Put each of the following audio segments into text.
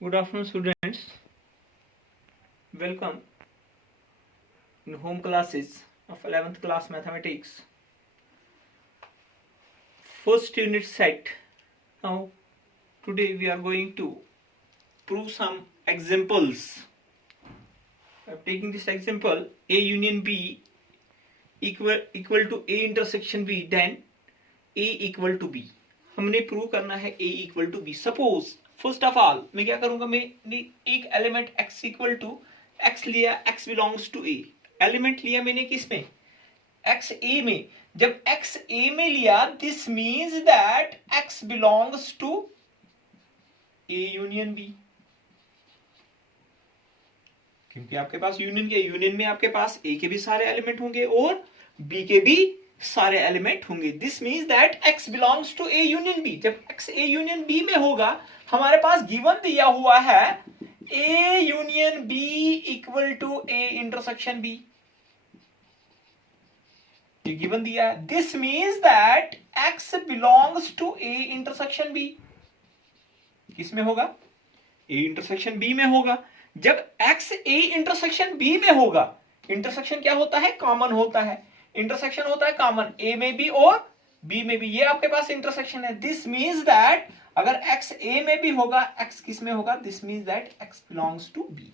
Good afternoon, students. Welcome in home classes of 11th class mathematics. First unit set. Now, today we are going to prove some examples. I am taking this example: A union B equal to A intersection B, then A equal to B. हमने prove करना है A equal to B. Suppose first of all मैं क्या करूंगा, मैंने एक element x equal to x लिया, x belongs to A. Element लिया मैंने किस में, x A में. जब x A में लिया, this means that x belongs to A union B. क्योंकि आपके पास यूनियन के यूनियन में आपके पास A के भी सारे एलिमेंट होंगे और B के भी सारे एलिमेंट होंगे. This means that x belongs to A union B. जब x A यूनियन B में होगा, हमारे पास गिवन दिया हुआ है A union B equal to A intersection B. ये गिवन दिया है. This means that x belongs to A intersection B. किस में होगा, A इंटरसेक्शन B में होगा. जब x A इंटरसेक्शन B में होगा, इंटरसेक्शन क्या होता है, कॉमन होता है. इंटरसेक्शन होता है कॉमन A में भी और B में भी. ये आपके पास इंटरसेक्शन है. दिस मीन्स दैट अगर x A में भी होगा, x किस में होगा, this means that x belongs to B.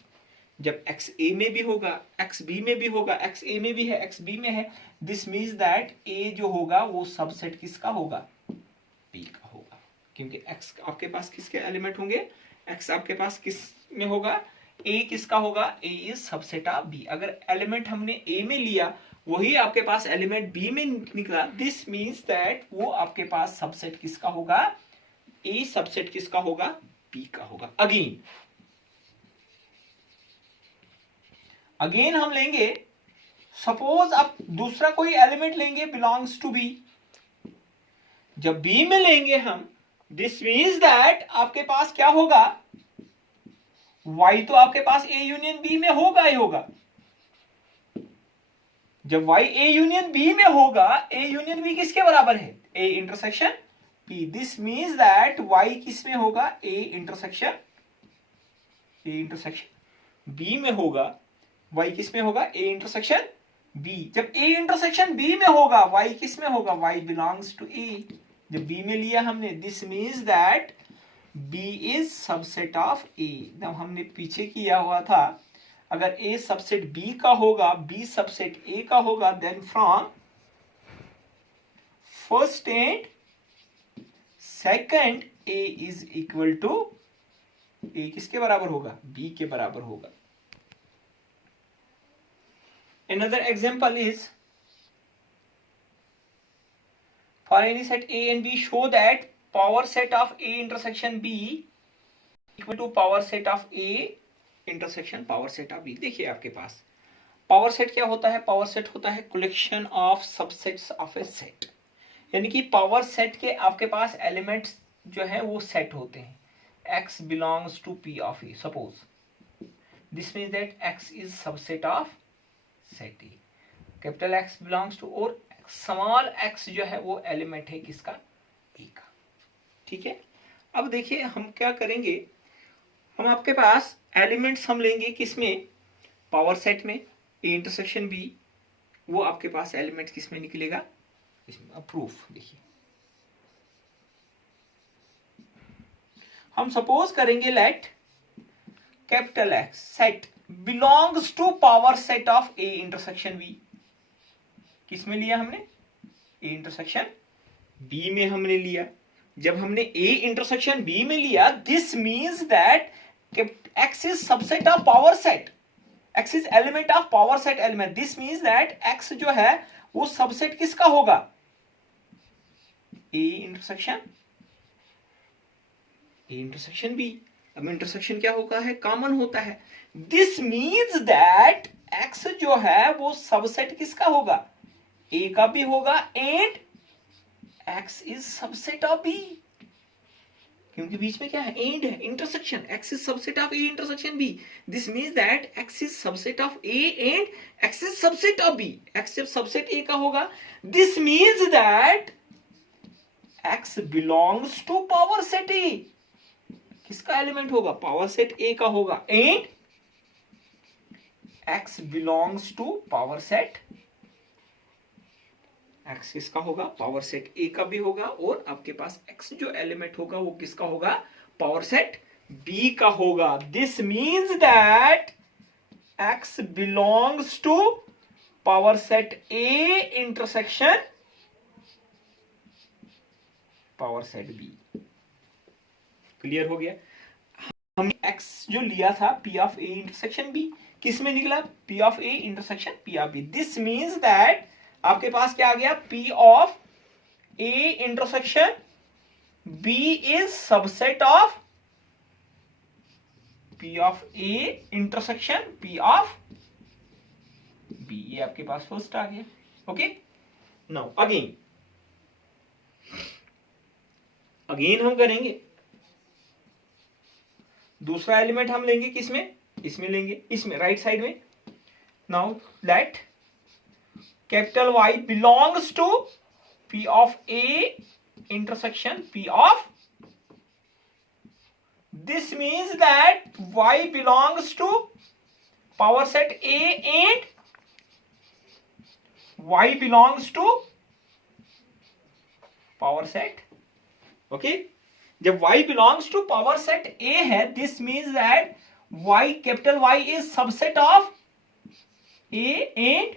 जब x A में भी होगा, x B में भी होगा, x A में भी है, x B में है, दिस मीन्स दैट A जो होगा वो सबसेट किसका होगा, B का होगा. क्योंकि x आपके पास किसके एलिमेंट होंगे, x आपके पास किस में होगा, A किसका होगा, A is subset of B. अगर एलिमेंट हमने A में लिया, वही आपके पास एलिमेंट B में निकला, दिस मीन्स दैट वो आपके पास सबसेट किसका होगा, A सबसेट किसका होगा, B का होगा. अगेन हम लेंगे, सपोज आप दूसरा कोई एलिमेंट लेंगे बिलोंग्स टू B. जब B में लेंगे हम, दिस मीन्स दैट आपके पास क्या होगा, Y तो आपके पास A यूनियन B में होगा ही होगा. जब Y A यूनियन B में होगा, A यूनियन B किसके बराबर है, A intersection B. This means that Y किस में होगा, A इंटरसेक्शन B में होगा. Y किस में होगा, A इंटरसेक्शन B. जब A इंटरसेक्शन B में होगा, Y किस में होगा, Y बिलोंग्स टू A. जब B में लिया हमने, this means that B is subset of A. जब हमने पीछे किया हुआ था, अगर A सबसेट B का होगा, B सबसेट A का होगा, then from first and second A is equal to A किसके बराबर होगा, B के बराबर होगा. Another example is, for any set A and B, show that power set of A intersection B equal to power set of A intersection power set of B. देखिए आपके पास power set क्या होता है, power set होता है collection of subsets of a set. यानी कि power set के आपके पास एलिमेंट्स जो है वो सेट होते हैं. x belongs to P of A. Suppose this means that x is subset of set A. Capital X belongs to, और स्मॉल x जो है वो एलिमेंट है किसका, A का. ठीक है. अब देखिए हम क्या करेंगे, हम आपके पास एलिमेंट्स हम लेंगे किसमें, पावर सेट में A इंटरसेक्शन B. वो आपके पास एलिमेंट किसमें निकलेगा, इसमें. अब प्रूफ देखिए, हम सपोज करेंगे let capital X set belongs to power set of A intersection B. किसमें लिया हमने, A इंटरसेक्शन B में हमने लिया. जब हमने A इंटरसेक्शन B में लिया, this means that X is subset of power set. X is element of power set element. This means that X जो है वो सबसेट किसका होगा, A इंटरसेक्शन B. अब इंटरसेक्शन क्या होगा है, कॉमन होता है. दिस मीन्स दैट X जो है वो सबसेट किसका होगा, A का भी होगा, and X is subset of B. क्योंकि बीच में क्या है, एंड है, intersection. X is subset of A intersection B. This means that X is subset of A and X is subset of B. X जब सबसेट A का होगा, this means that X belongs to power set A. किसका element होगा, power set A का होगा, and x belongs to power set, x किसका होगा, power set A का भी होगा, और आपके पास x जो एलिमेंट होगा वो किसका होगा, पावर सेट b का होगा। This means that x belongs to power set A intersection power set B. Clear हो गया। हमने x जो लिया था p of a intersection b, किस में निकला, p of a intersection p of b। This means that आपके पास क्या आ गया, p of a intersection b is subset of p of a intersection p of b। ये आपके पास फर्स्ट आ गया। ओके, नाउ अगेन हम करेंगे, दूसरा एलिमेंट हम लेंगे किसमें, इसमें लेंगे, इसमें राइट साइड में। Now let capital Y belongs to P of A intersection P of, this means that Y belongs to power set A and Y belongs to power set, okay. जब y belongs to power set A है, this means that y capital Y is subset of A and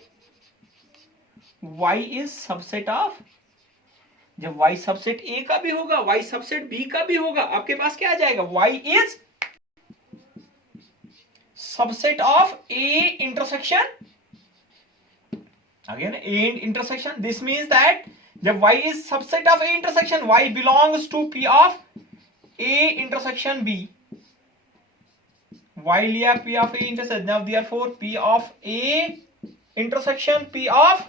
y is subset of, जब y subset A का भी होगा, y subset B का भी होगा, आपके पास क्या आ जाएगा, y is subset of A intersection, again A intersection. This means that जब y is subset of A intersection, y belongs to P of A intersection B, y लिया P of A intersection, now therefore P of A intersection P of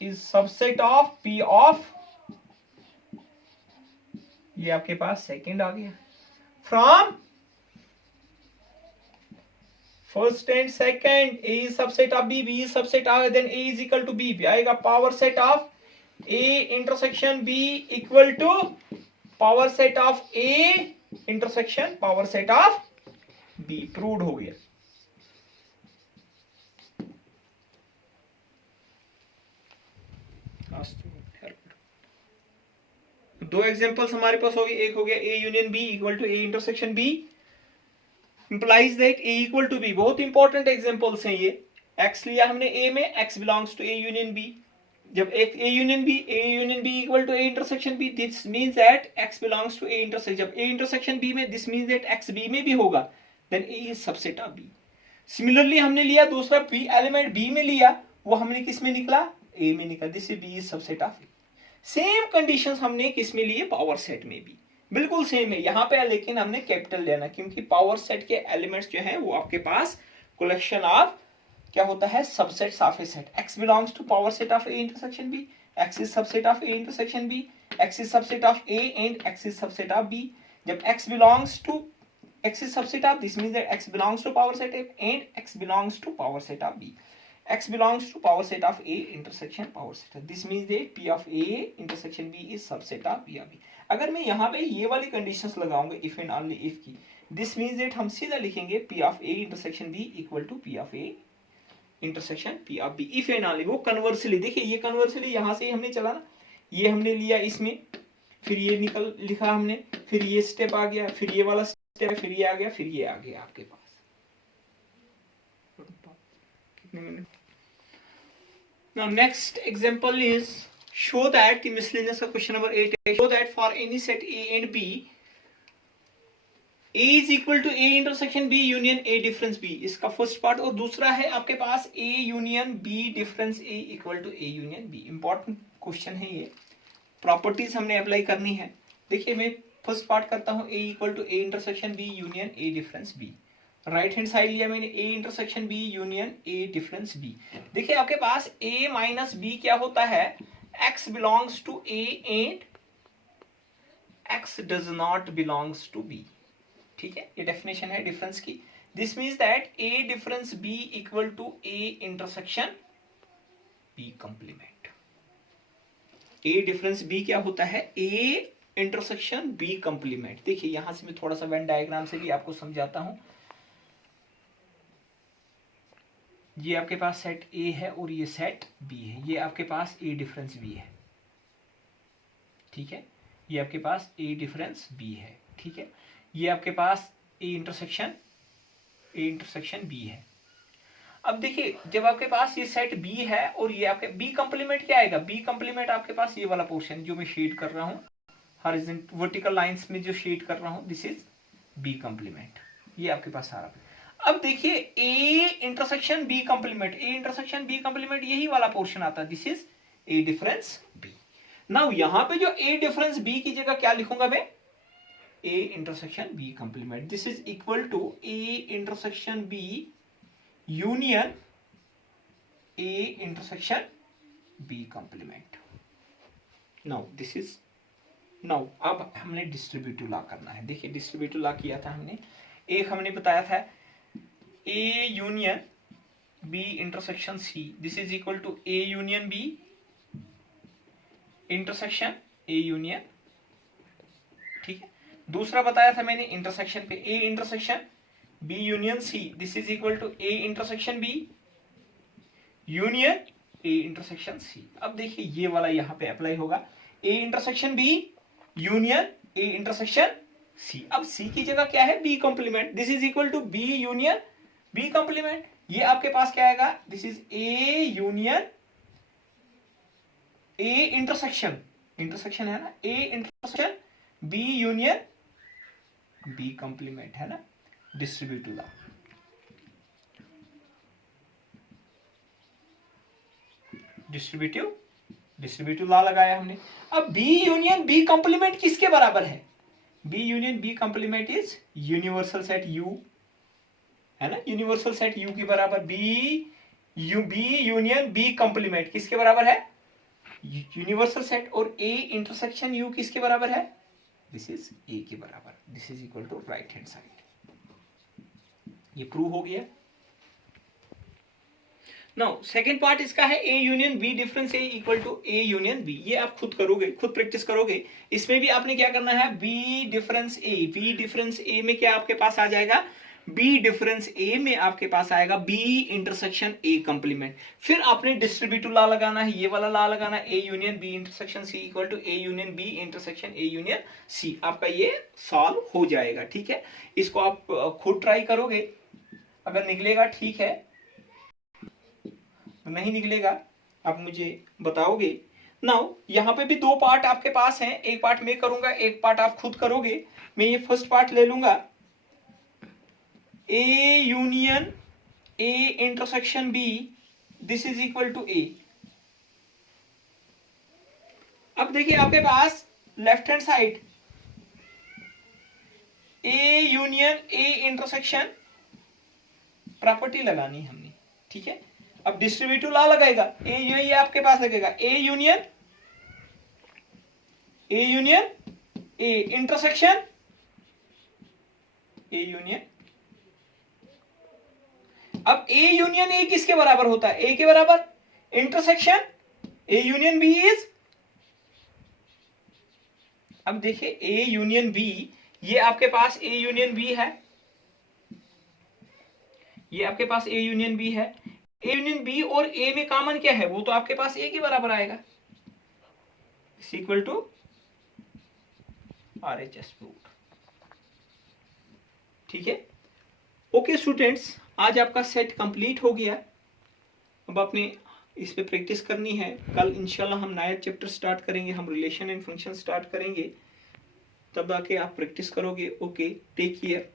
is subset of P of, ये आपके पास second आ गया। From first and second, A is subset of B, B is subset of, then A is equal to B, आएगा power set of A intersection B equal to power set of A intersection power set of B। Proved हो गया। दो examples हमारे पास हो गए, एक हो गया A union B equal to A intersection B implies that A equal to B। बहुत इंपॉर्टेंट एग्जांपल्स हैं ये। X लिया हमने A में, X belongs to A union B, जब A union B equal to A intersection B, this means that X belongs to A intersection, जब A intersection B में, this means that X B में भी होगा, then A is subset of B। Similarly हमने लिया दूसरा B element B में लिया, वो हमने किस में निकला, A में निकला, this B is subset of A। Same conditions हमने किस में लिए, पावर सेट में भी बिल्कुल सेम है यहाँ पे, लेकिन हमने कैपिटल लेना, क्योंकि पावर सेट के एलिमेंट्स जो है वो आपके पास कलेक्शन ऑफ क्या होता है, subsets of a set. X belongs to power set of A intersection B, X is subset of A intersection B, X is subset of A and X is subset of B। जब X belongs to X is subset of, this means that X belongs to power set A and X belongs to power set of B। X belongs to power set of A intersection power set. This means that P of A intersection B is subset of P of B. अगर मैं यहाँ पे ये वाली conditions लगाऊंगा if and only if की, this means that हम सीधा लिखेंगे P of A intersection B equal to P of A intersection P of B if and only। वो कन्वर्सली, देखिए ये कन्वर्सली यहाँ से हमने चला ना, ये हमने लिया इसमें, फिर ये निकल लिखा हमने, फिर ये स्टेप आ गया, फिर ये वाला स्टेप, फिर ये आ गया, फिर ये आ गया आपके पास। Now next example is show that the miscellaneous का question number 8 है, show that for any set A and B, A is equal to A intersection B union A difference B, इसका फर्स्ट पार्ट। और दूसरा है आपके पास A union B difference A equal to A union B। Important question है ये, properties हमने apply करनी है। देखिए मैं फर्स्ट पार्ट करता हूँ, A equal to A intersection B union A difference B। Right hand side लिया मैंने, A intersection B union A difference B। देखिए आपके पास A माइनस B क्या होता है, X belongs to A and X does not belongs to B। ठीक है, ये डेफिनेशन है डिफरेंस की। This means that A difference B equal to A intersection B complement. A difference B क्या होता है, A इंटरसेक्शन बी कंप्लीमेंट। देखिए यहां से मैं थोड़ा सा वेन डायग्राम से भी आपको समझाता हूं। ये आपके पास सेट ए है और ये सेट बी है, ये आपके पास ए डिफरेंस बी है, ठीक है, ये आपके पास ए डिफरेंस बी है, ठीक है, ये आपके पास ए इंटरसेक्शन बी है। अब देखिए जब आपके पास ये सेट बी है और ये आपके बी कंप्लीमेंट क्या आएगा, बी कंप्लीमेंट आपके पास ये वाला पोर्शन जो मैं शेड कर रहा हूं हॉरिजॉन्टल वर्टिकल लाइंस में जो शेड कर रहा हूं, दिस इज बी कंप्लीमेंट, ये आपके पास सारा। अब देखिए A intersection B complement, A intersection B complement यही वाला पोर्शन आता है, this is A difference B. Now यहां पे जो ए डिफरेंस बी की जगह क्या लिखूंगा मैं, A intersection B complement, this is equal to A intersection B union A intersection B complement. Now this is, now अब हमने डिस्ट्रीब्यूटिव लॉ करना है। देखिए डिस्ट्रीब्यूटिव लॉ किया था हमने, एक हमने बताया था A union B intersection C, this is equal to A union B intersection A union, ठीक है। दूसरा बताया था मैंने इंटरसेक्शन पे A intersection B union C, this is equal to A intersection B union A intersection C. अब देखिए ये वाला यहां पे अप्लाई होगा, A intersection B union A intersection C. अब सी की जगह क्या है, B complement, this is equal to be union B complement. ये आपके पास क्या आएगा, this is A union A intersection, intersection है ना, A intersection B union B complement, है ना, डिस्ट्रीब्यूटिव लॉ। डिस्ट्रीब्यूटिव लॉ लगाया हमने। अब बी यूनियन बी कॉम्प्लीमेंट किसके बराबर है, B union B complement is universal set U, है ना, यूनिवर्सल सेट यू के बराबर। बी यूनियन बी कॉम्प्लीमेंट किसके बराबर है, यूनिवर्सल सेट, और ए इंटरसेक्शन यू किसके बराबर है, दिस इज ए के बराबर, this is equal to right hand side. ये प्रूव हो गया। नाउ सेकेंड पार्ट इसका है A union B difference A equal to A union B. ये आप खुद करोगे, खुद प्रैक्टिस करोगे। इसमें भी आपने क्या करना है, बी डिफरेंस ए, बी डिफरेंस ए में क्या आपके पास आ जाएगा, बी डिफरेंस ए में आपके पास आएगा बी इंटरसेक्शन ए कंप्लीमेंट। फिर आपने डिस्ट्रीब्यूटिव लॉ लगाना है, ये वाला लॉ लगाना है, A union B intersection C equal to A union B intersection A union C. आपका ये सॉल्व हो जाएगा, ठीक है। इसको आप खुद ट्राई करोगे, अगर निकलेगा ठीक है, नहीं निकलेगा आप मुझे बताओगे। नाउ यहां पे भी दो पार्ट आपके पास हैं, एक पार्ट मैं करूंगा, एक पार्ट आप खुद करोगे। मैं ये फर्स्ट पार्ट ले लूंगा, A union A intersection B, this is equal to A. अब देखिए आपके पास left hand side A union A intersection property लगानी है हमने, ठीक है। अब डिस्ट्रीब्यूटिव लॉ लगाएगा, ये आपके पास लगेगा ए union A intersection A union. अब ए यूनियन ए किसके बराबर होता है, ए के बराबर intersection A union B is, अब देखिए ए यूनियन बी, ये आपके पास ए यूनियन बी है, ये आपके पास ए यूनियन बी है। ए यूनियन बी और ए में कॉमन क्या है, वो तो आपके पास ए के बराबर आएगा, इक्वल टू RHS रूट, ठीक है। ओके स्टूडेंट्स, आज आपका सेट कंप्लीट हो गया। अब आपने इस पे प्रैक्टिस करनी है। कल इंशाल्लाह हम नया चैप्टर स्टार्ट करेंगे, हम रिलेशन एंड फंक्शन स्टार्ट करेंगे, तब आके आप प्रैक्टिस करोगे। Okay, take care.